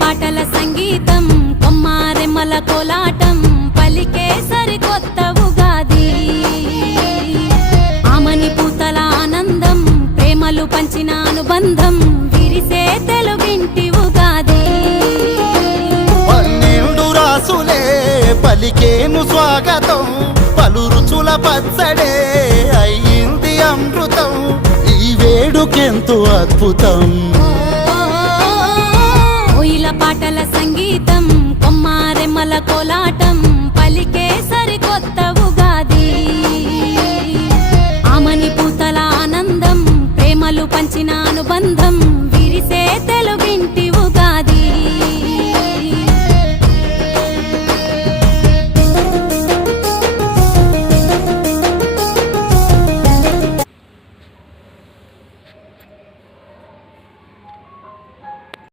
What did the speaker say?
పాటల సంగీతం కొమ్మారెమ్మల కోలాటం పలికే సరికొత్త ఉగాది ఆమని పూతల ఆనందం ప్రేమలు పంచిన అనుబంధం విరిసే తెలుగింటి ఉగాది 12 రాసులే పలికేను స్వాగతం పలు రుచుల పచ్చడే అయ్యింది అమృతం ఈ వేడుకెంతో అద్భుతం పాటల సంగీతం కొమ్మారెమ్మల కోలాటం